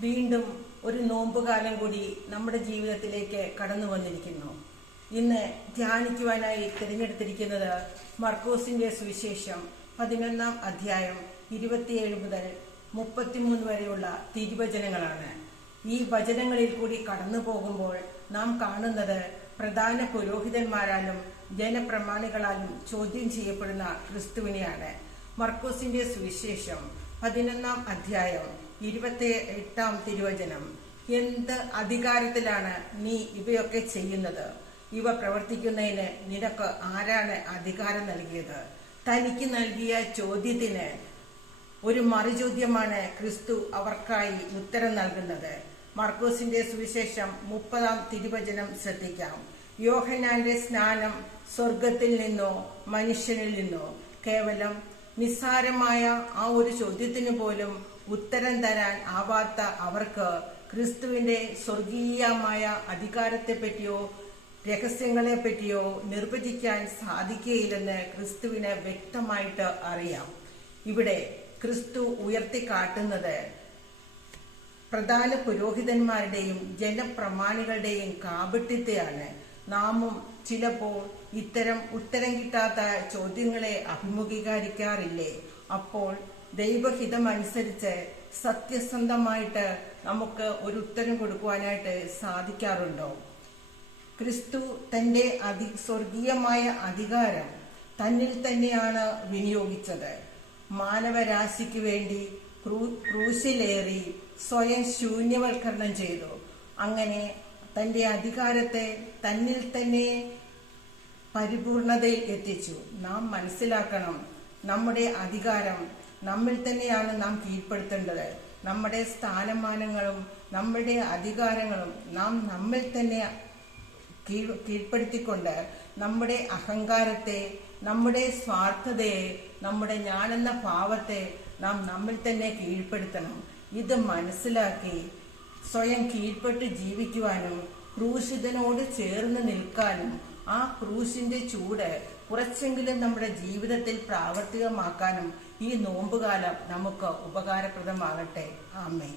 വീണ്ടും ഒരു നോമ്പുകാലം കൂടി നമ്മുടെ ജീവിതത്തിലേക്ക് കടന്നു വന്നിരിക്കുന്നു. ഇന്ന് ധ്യാനിക്കുവാനായി തിരഞ്ഞെടുത്തിരിക്കുന്നത് മർക്കോസിന്റെ സുവിശേഷം പതിനൊന്നാം അധ്യായം ഇരുപത്തിയേഴ് മുതൽ മുപ്പത്തിമൂന്ന് വരെയുള്ള തിരുവചനങ്ങളാണ്. ഈ വചനങ്ങളിൽ കൂടി കടന്നു പോകുമ്പോൾ നാം കാണുന്നത് പ്രധാന പുരോഹിതന്മാരാലും ജനപ്രമാണികളാലും ചോദ്യം ചെയ്യപ്പെടുന്ന ക്രിസ്തുവിനെയാണ്. മർക്കോസിന്റെ സുവിശേഷം പതിനൊന്നാം അധ്യായം ഇരുപത്തി എട്ടാം തിരുവചനം. എന്ത് അധികാരത്തിലാണ് നീ ഇവയൊക്കെ ചെയ്യുന്നത്? ഇവ പ്രവർത്തിക്കുന്നതിന് നിനക്ക് ആരാണ് അധികാരം നൽകിയത്? തനിക്ക് നൽകിയ ചോദ്യത്തിന് ഒരു മറുചോദ്യമാണ് ക്രിസ്തു അവർക്കായി ഉത്തരം നൽകുന്നത്. മർക്കോസിന്റെ സുവിശേഷം മുപ്പതാം തിരുവചനം ശ്രദ്ധിക്കാം. യോഹനാന്റെ സ്നാനം സ്വർഗത്തിൽ നിന്നോ മനുഷ്യനിൽ നിന്നോ? കേവലം നിസ്സാരമായ ആ ഒരു ചോദ്യത്തിന് പോലും ഉത്തരം തരാൻ ആവാത്ത അവർക്ക് ക്രിസ്തുവിന്റെ സ്വർഗീയമായ അധികാരത്തെ പറ്റിയോ രഹസ്യങ്ങളെ പറ്റിയോ നിർവചിക്കാൻ സാധിക്കുകയില്ലെന്ന് ക്രിസ്തുവിന് വ്യക്തമായിട്ട് അറിയാം. ഇവിടെ ക്രിസ്തു ഉയർത്തിക്കാട്ടുന്നത് പ്രധാന പുരോഹിതന്മാരുടെയും ജനപ്രമാണികളുടെയും കാപട്യത്തെയാണ്. നാമും ചിലപ്പോൾ ഇത്തരം ഉത്തരം കിട്ടാത്ത ചോദ്യങ്ങളെ അഭിമുഖീകരിക്കാറില്ലേ? അപ്പോൾ ദൈവഹിതമനുസരിച്ച് സത്യസന്ധമായിട്ട് നമുക്ക് ഒരു ഉത്തരം കൊടുക്കുവാനായിട്ട് സാധിക്കാറുണ്ടോ? ക്രിസ്തു തന്റെ അതി സ്വർഗീയമായ അധികാരം തന്നിൽ തന്നെയാണ് വിനിയോഗിച്ചത്. മാനവരാശിക്ക് വേണ്ടി ക്രൂ- ക്രൂശിലേറി സ്വയം ശൂന്യവൽക്കരണം ചെയ്തു. അങ്ങനെ തന്റെ അധികാരത്തെ തന്നിൽ തന്നെ പരിപൂർണതയിൽ എത്തിച്ചു. നാം മനസ്സിലാക്കണം നമ്മുടെ അധികാരം നമ്മിൽ തന്നെയാണ് നാം കീഴ്പ്പെടുത്തേണ്ടത്. നമ്മുടെ സ്ഥാനമാനങ്ങളും നമ്മുടെ അധികാരങ്ങളും നാം നമ്മിൽ തന്നെ കീഴ് കീഴ്പ്പെടുത്തിക്കൊണ്ട് നമ്മുടെ അഹങ്കാരത്തെ നമ്മുടെ സ്വാർത്ഥതയെ നമ്മുടെ ഞാനെന്ന ഭാവത്തെ നാം നമ്മിൽ തന്നെ കീഴ്പ്പെടുത്തണം. ഇത് മനസ്സിലാക്കി സ്വയം കീഴ്പ്പെട്ട് ജീവിക്കുവാനും ക്രൂശിതനോട് ചേർന്ന് നിൽക്കാനും ആ ക്രൂശിന്റെ ചൂട് കുറച്ചെങ്കിലും നമ്മുടെ ജീവിതത്തിൽ പ്രാവർത്തികമാക്കാനും ഈ നോമ്പുകാലം നമുക്ക് ഉപകാരപ്രദമാകട്ടെ. ആമേ